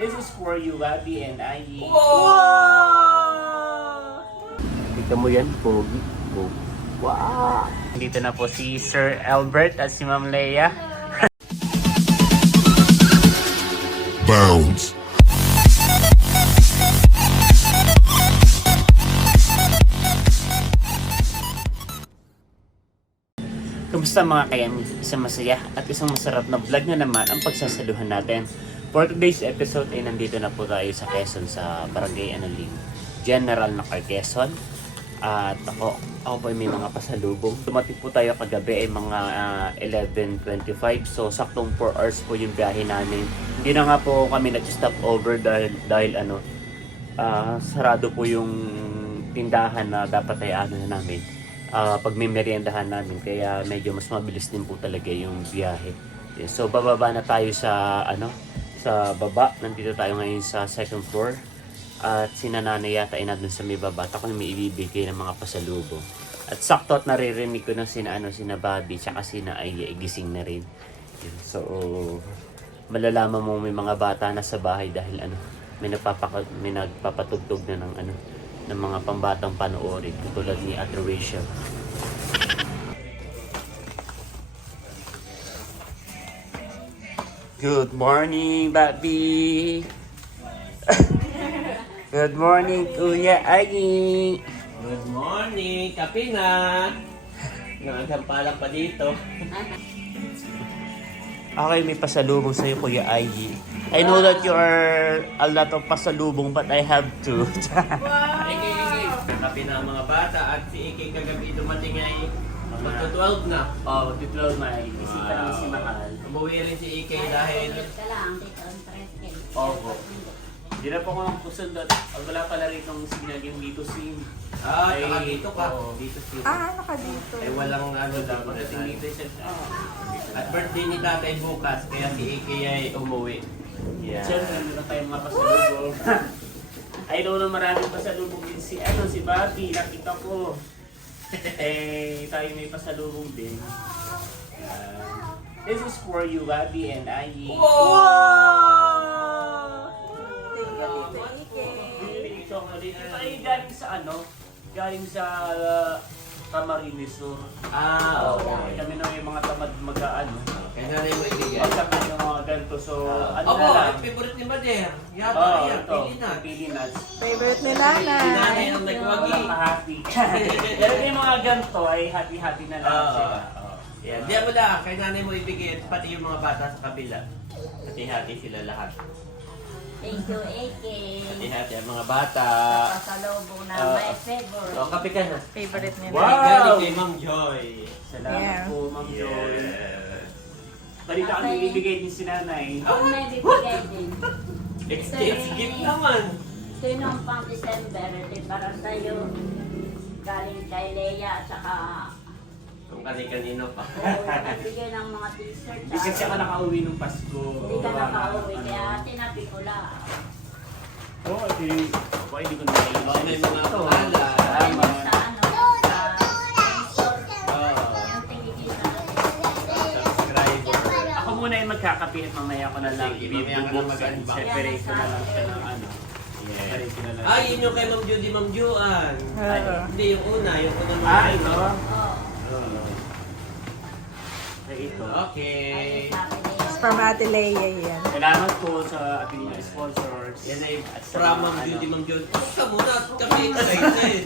This is for you, Abby and Ayi. Wow! Tignan mo yan, pogi. Wow! Dito na po si Sir Albert at si Ma'am Leia. Bounce. Kumusta mga kayami? Isang masaya at isang masarap na vlog na naman ang pagsasaluhan natin. For today's episode ay nandito na po tayo sa Quezon sa Barangay Analing, General na Quezon. At ako po ay may mga pasalubong. Dumating po tayo kagabi ay mga 11:25. So saktong 4 hours po yung biyahe namin. Hindi na nga po kami nag-stop over dahil sarado po yung tindahan na dapat ay namin. Pag may meriendahan namin, kaya medyo mas mabilis din po talaga yung biyahe. So bababa na tayo sa sa baba. Nandito tayo ngayon sa second floor at sinananay yata ay nandun sa may baba at ako na may ibibigay ng mga pasalubong. At sakto at naririnig ko na sina Bobby tsaka sina ay gising na rin. So malalaman mo may mga bata na sa bahay dahil may nagpapatugtog na ng mga pambatang panoorin tulad ni Ate Rachel. Good morning, Bobby! Good morning, Kuya Ayi! Good morning! Kape na! Nakagampalang pa dito. Okay, may pasalubong sa'yo, Kuya Ayi. I know that you are a lot of pasalubong but I have to. Kape na ang mga bata at si Iki kagabi dumating ay magto-12 na. Oh, mag-12 na ay bisita naman si Mahal. Umuwi rin si Iki dahil Opo. Hindi na po ko ng kusundot. Wala pala rin itong signal yung dito sim. saka dito ka. Oo, dito sim. Naka dito. Ay walang pagdating dito siya. At birthday ni tatay bukas kaya si Iki ay umuwi. Yeah. Siyempre, meron tayong mga pasalubong. I know na maraming pasalubong din si Bobby. Nakita ko. Tayo may pasalubong din. This is for you, Bobby and Ayi. Wow! Thank you, Tito Ike. Ito ay galing sa galing sa Camarines Sur. Okay. Kami na yung mga tamad Kaya nanay mo ibigay. Pagkakit yung mga ganito. So, Opo, na lang. favorite ni Mader. Yata yan, Pili nuts. Favorite ni Nanay Nanay. ang nagwagi. Walang kahati. Pero yung mga ganito ay hati-hati na lang sila. Yan. Diyan mo lang, kay nanay mo ibigay pati yung mga bata sa kabila. Hati-hati sila lahat. Thank you, Ike. Hati-hati ang mga bata. Pasalubong na my favorite. O, kape ka na. Favorite ni Wow! Nanay. Galing kay Ma'am Joy. Salamat Yeah. po, Ma'am Joy. Yes. Balita kami ibigay din si Nanay. Kung may bibigay din. Exchange gift naman. Ito yung pang December, para sa'yo. Galing kay Leia, at saka Kung kani-kanino pa. nabigay ng mga t-shirt. Hindi kasi ako nakauwi nung Pasko. Hindi ka nakauwi, kaya tinabi ko lang. Oo, hindi ko na O, may mga pala. Tama. Sa sa sensor, Oo. yung tinikita. Subscriber. Ako muna yung magkakape at mamaya ko na lang Sige, mamaya ka na ibibubuksan. mag-unbox. Separate ko na lang siya ng Yes. Separate ko na lang. Yun yung kay Ma'am Judy, Ma'am Juan. Hindi, yung una. Yung una. Ito. Oo. Ito. Okay. From Ate Leia yan. Salamat po sa ating mga sponsors. Yan ay At sa from mga Ma'am Judy, ano. Ma'am Juan. Ka muna at kami excited.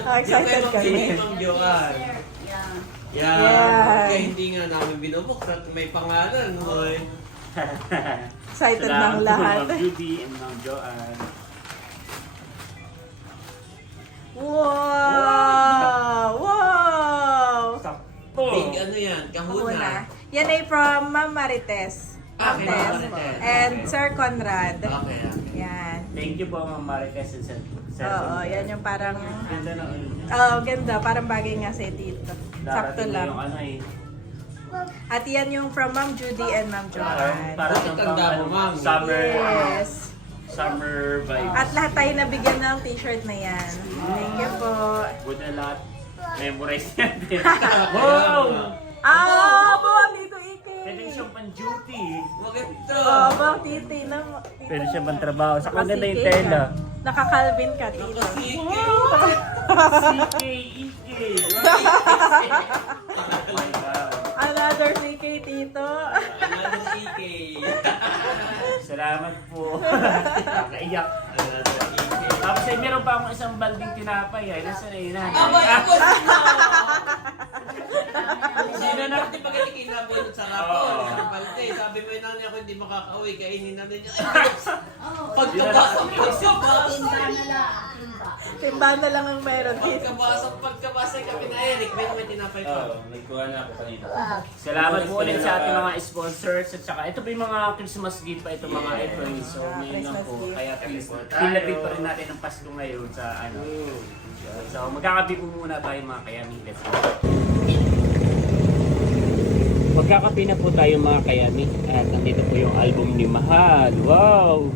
Excited Yung kay Ma'am kami. Judy, Ma'am Juan. Yeah. Yan. Yan. Kaya hindi nga namin binubuksan at may pangalan. Hoy. Excited Salamat ng po, lahat. Ma'am Judy and Ma'am Joanne. Wow! Wow! Sakto. Big ano yan, kahuna. Una. Yan ay from Ma'am Marites. Okay, Marites. Ma'am Marites. And Sir Conrad. Okay. Yan. Thank you po, Ma'am Marites and Sir. Oo, yan yung parang... Ganda na ganda. Parang bagay nga sa Tito. Sakto Darating na lang. yung At yan yung from Ma'am Judy and Ma'am Joanne. Para Bakit tanda mo, Ma'am? Summer, Yes. summer vibes. At lahat tayo nabigyan ng t-shirt na yan. Thank you po. Good na lahat. Memorize natin. Wow! wow! Po! Dito Ike! Pwede siyang pan-duty. Maganda. Oh, bang titi na. Pwede siya pang trabaho. Sa maganda yung tela. Naka-Calvin ka, tito. Nakasike. CK, EK. Another CK, tito. Another CK. Salamat po. Nakaiyak. Another CK. Tapos ay meron pa akong isang balding tinapay. Ay, nasa na yun. Abay ako sino? Sino na hindi pagkati kinabot sa rapon? Oo. Ano palte? Sabi mo yun nanay ako hindi makakauwi. Kainin na rin niya. Oh, Pagkabasok. timba na lang. Timba. Timba na lang ang meron, tito. Pagkabasok kami na Eric. May tinapay pa. Nagkuha na ako kanina. Salamat po ulit sa ating mga sponsors at saka ito po yung mga Christmas gift pa ito mga ito so may na Christmas po gift. kaya pinapit pa rin natin ang Pasko ngayon sa ano so magkakape po muna tayo mga kayami let's go magkakape na po tayo mga kayami at nandito po yung album ni Mahal wow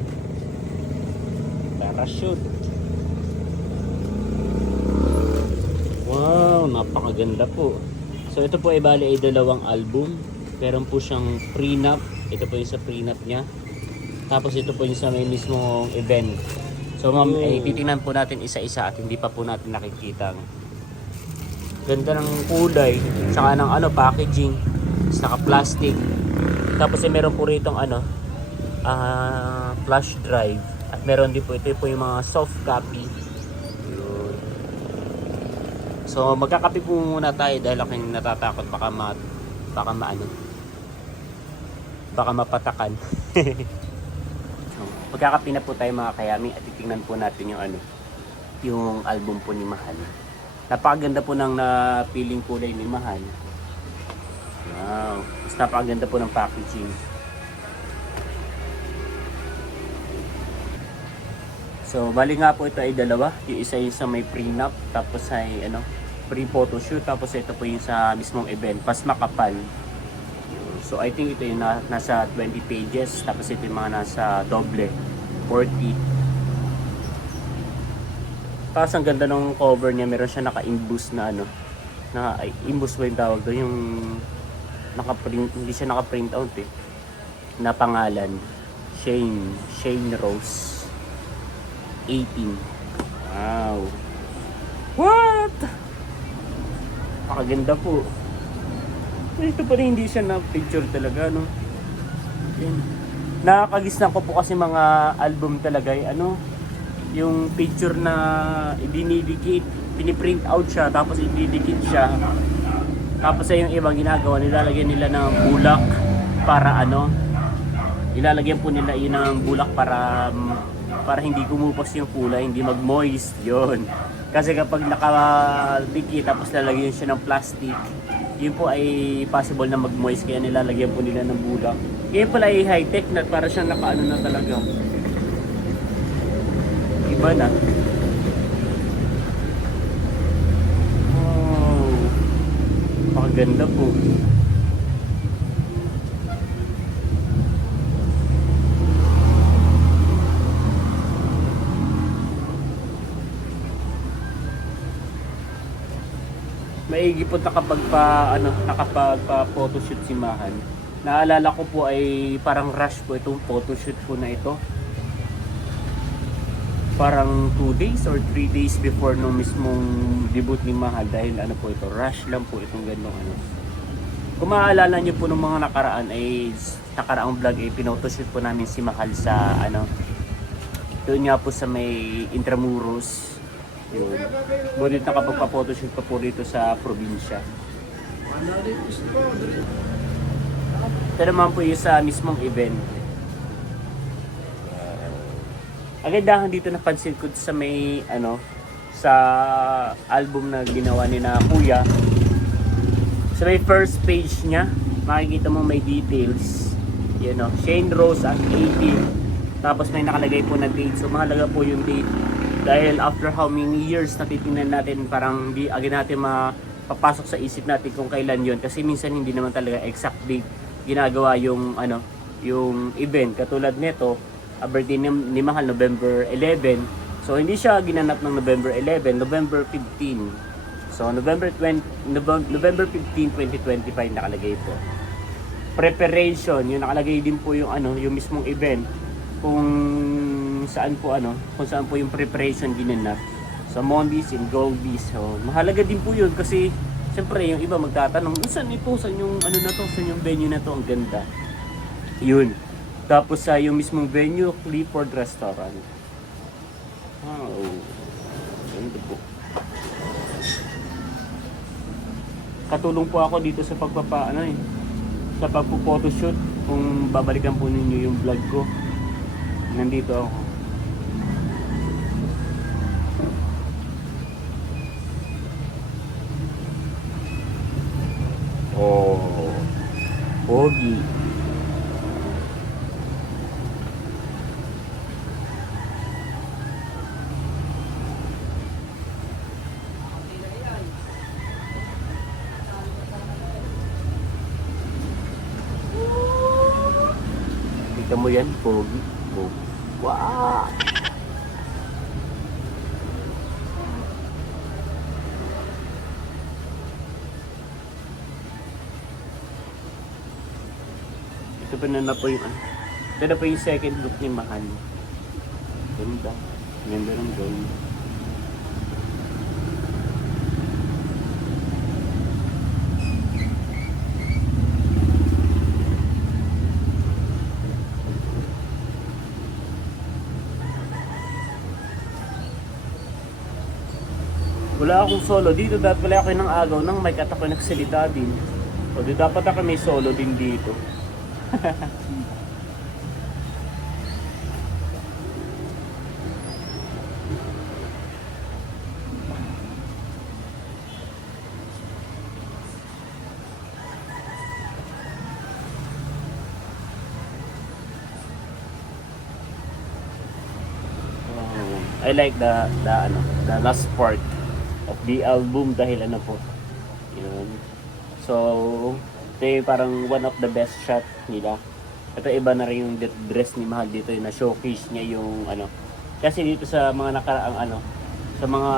parachute wow napakaganda po. So ito po ay bali ay dalawang album. Meron po siyang prenup. Ito po yung sa prenup niya. Tapos ito po yung sa may mismong event. So ma'am, ay titingnan po natin isa-isa at hindi pa po natin nakikita. Ganda ng kulay, saka ng ano packaging, saka plastic. Tapos ay meron po ritong ano, flash drive. At meron din po ito po yung mga soft copy. So magkakape po muna tayo dahil ako yung natatakot baka mapatakan. So, magkakape na po tayo mga kayami at titingnan po natin yung ano yung album po ni Mahal. Napakaganda po ng napiling kulay ni Mahal. Wow, mas napakaganda po ng packaging. So bali nga po ito ay dalawa. Yung isa yung sa may prenup tapos ay ano pre-photoshoot tapos ito po yung sa mismong event pas makapal so I think ito yung nasa 20 pages tapos ito yung mga nasa doble 40 tapos ang ganda ng cover niya meron siya naka-emboss na ano emboss ba yung tawag doon yung naka-print hindi siya naka-print out na pangalan Shane Rose 18 wow what pakaganda po. Ito pa rin hindi siya na picture talaga no. Yan. Nakakagisnan ko po kasi mga album talaga ano yung picture na idinidikit, piniprint out siya tapos ididikit siya. Tapos ay yung ibang ginagawa nilalagyan nila ng bulak para ano ilalagyan po nila yun ng bulak para hindi gumupos yung kulay, hindi mag-moist yun. Kasi kapag nakadikit tapos lalagyan siya ng plastic, yun po ay possible na mag-moist kaya nilalagyan po nila ng bulak. Kaya pala ay high-tech na para siyang nakaano na talaga. Iba na. Wow. Pakaganda po. Maigi po nakapagpa-photoshoot si Mahal. Naalala ko po ay parang rush po itong photoshoot po na ito. Parang 2 days or 3 days before nung mismong debut ni Mahal dahil ano po ito, rush lang po itong ganong ano. Kung maaalala niyo po nung mga nakaraang vlog ay pinotoshoot po namin si Mahal sa ano doon nga po sa may Intramuros. Yun. Ngunit nakapagpa-photoshoot pa po dito sa probinsya. Ito naman po yung sa mismong event. Agandahan dito napansin ko sa may ano sa album na ginawa ni na Kuya. Sa may first page niya, makikita mo may details. You know, Shane Rose at 18. Tapos may nakalagay po na date. So mahalaga po yung date. Dahil after how many years natitingnan natin parang hindi agad natin mapapasok sa isip natin kung kailan yon kasi minsan hindi naman talaga exact date ginagawa yung ano yung event katulad nito birthday ni Mahal November 11 so hindi siya ginanap ng November 11 November 15 so November 15 2025 nakalagay po preparation, yung nakalagay din po yung ano, yung mismong event kung saan po yung preparation ginanap sa Mondays and Goldies. So, mahalaga din po yun kasi siyempre yung iba magtatanong, saan yung ano na to, saan yung venue na to, ang ganda. Yun. Tapos sa yung mismong venue, Clifford Restaurant. Wow. Ganda po. Katulong po ako dito sa sa pagpo-photoshoot. Kung babalikan po ninyo yung vlog ko, nandito ako. Oh, pogi. Kita mo yan, pogi. Pogi. Wow! Ito pa na po yung ito na po yung second look ni Mahal. Ganda. Ganda ng gold. Wala akong solo dito, dapat pala ako ng agaw ng mic at ako nagsalita din. O di dapat ako may solo din dito. I like the last part of the album dahil ano po. Yun. So, ito yung parang one of the best shot nila. Ito iba na rin yung dress ni Mahal dito, yung na-showcase niya yung ano. Kasi dito sa mga nakaraang sa mga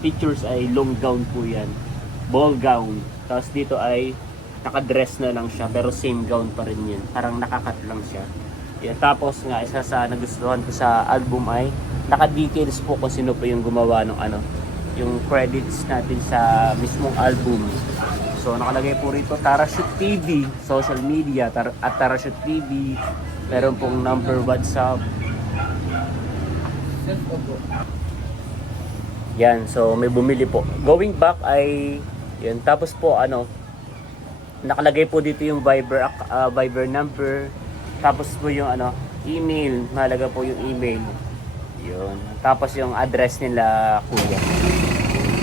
pictures ay long gown po yan. Ball gown. Tapos dito ay naka-dress na lang siya pero same gown pa rin yun. Parang nakakat lang siya. Yan. Tapos nga isa sa nagustuhan ko sa album ay naka-details po kung sino po yung gumawa ng yung credits natin sa mismong album. So nakalagay po rito Tarashoot TV, social media at Tarashoot TV. Meron pong number WhatsApp. Yan, so may bumili po. Going back ay yan, tapos po nakalagay po dito yung Viber number. Tapos po yung email, mahalaga po yung email. Yun. Tapos yung address nila kuya.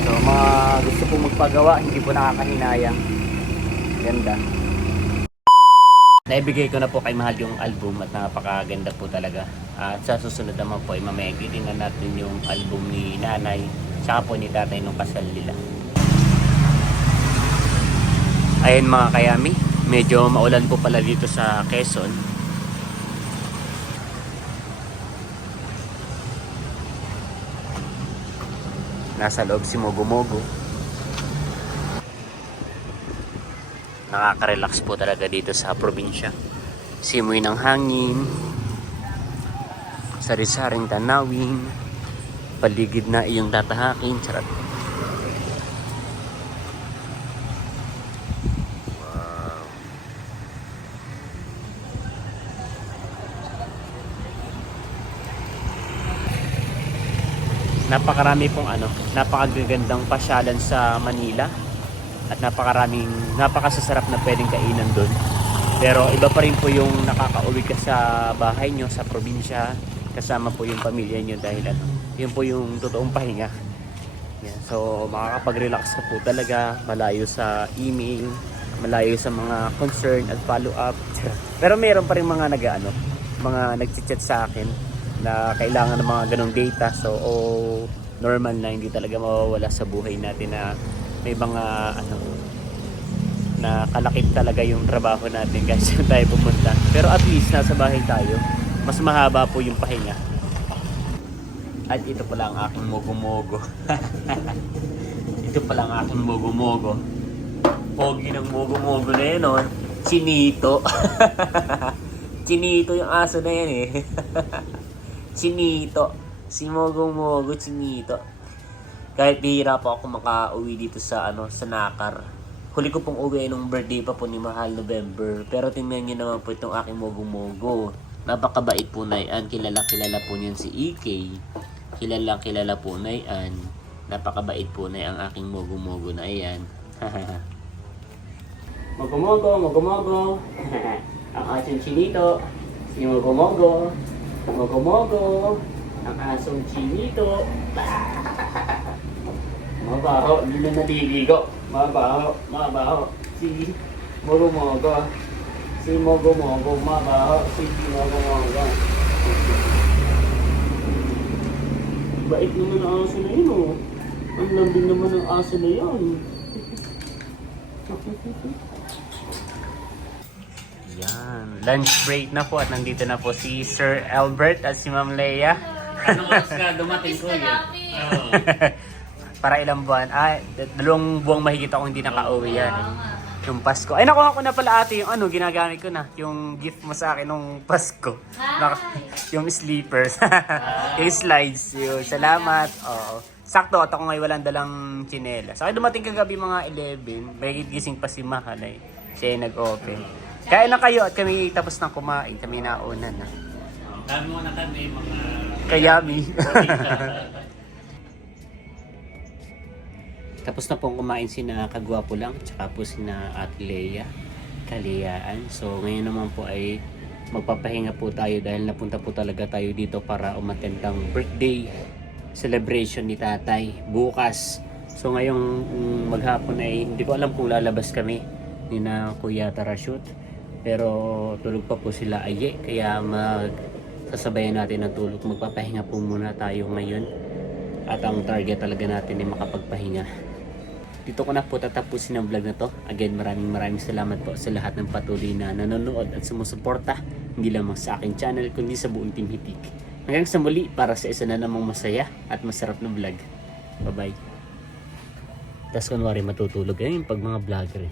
So mga gusto po magpagawa, hindi po nakakahinayang. Ganda. Naibigay ko na po kay Mahal yung album at napakaganda po talaga. At sa susunod naman po ay mamagitin na natin yung album ni nanay tsaka po ni tatay nung kasal nila. Ayun mga kayami, medyo maulan po pala dito sa Quezon. Nasa loob si Mogo-Mogo. Nakaka-relax po talaga dito sa probinsya. Simoy ng hangin, sari-saring tanawin, paligid na iyong tatahakin. Charot. Napakarami pong napakagagandang pasyalan sa Manila at napakasasarap na pwedeng kainan doon. Pero iba pa rin po yung nakakauwi ka sa bahay nyo sa probinsya kasama po yung pamilya nyo dahil yun po yung totoong pahinga. Yan. So makakapag-relax ka po talaga, malayo sa email, malayo sa mga concern at follow up. Pero meron pa rin mga mga nagchat sa akin na kailangan ng mga ganong data. So normal na hindi talaga mawawala sa buhay natin na may mga na kalakip talaga yung trabaho natin guys tayo pumunta. Pero at least nasa bahay tayo, mas mahaba po yung pahinga. At ito pala ang aking mogo-mogo. Ito pala ang aking mogo-mogo. Pogi ng mogo-mogo na yun, oh. Chinito. Chinito yung aso na yan eh. Chinito. Si Mogo, Chinito. Kahit bihira po ako makauwi dito sa sa Nakar. Huli ko pong uwi nung birthday pa po ni Mahal November. Pero tingnan niyo naman po itong aking Mogo. Napakabait po na yan. Kilala po niyan si EK. Kilala po na yan. Napakabait po na ang aking Mogo na yan. Mogo. Ang asong Chinito. Si Mogo. Mogo. Ang asong Chinito. Mabaho, hindi na naliligo. Mabaho. Si Mogo. Si Mogo, mabaho. Si Mogo. Bait naman ang aso na yun, oh. Ang lambing naman ng aso na yun. Yan. Lunch break na po at nandito na po si Sir Albert at si Ma'am Leia. Ano oras ka dumating ko yun? Oo. Para ilang buwan? 2 buwang mahigit ako hindi nakauwi yan. Yung Pasko. Ay, nakuha ko na pala ate yung ginagamit ko na. Yung gift mo sa akin nung Pasko. Yung sleepers. Yung slides. Yun. Salamat. Oo. Sakto at ako ngayon walang dalang tsinela. So, dumating kagabi mga 11. May gising pa si Mahal ay. Siya yung nag-open. Kaya na kayo at kami tapos ng kumain. Kami nauna na. Dami mo na kami mga... Kayami. Tapos na pong kumain sina Kagwapo lang, tsaka po sina Ate Leia, Kaliyaan. So ngayon naman po ay magpapahinga po tayo dahil napunta po talaga tayo dito para umattend ng birthday celebration ni Tatay bukas. So ngayong maghapon ay hindi ko alam kung lalabas kami ni na Kuya Tarashoot. Pero tulog pa po sila Aye, kaya sasabayan natin ang tulog. Magpapahinga po muna tayo ngayon. At ang target talaga natin ay makapagpahinga. Dito ko na po tatapusin ang vlog na to. Again, maraming salamat po sa lahat ng patuloy na nanonood at sumusuporta. Hindi lamang sa aking channel, kundi sa buong Team Hitik. Hanggang sa muli para sa isa na namang masaya at masarap na vlog. Bye-bye. Tapos kunwari matutulog. Ayun, pag mga vlogger.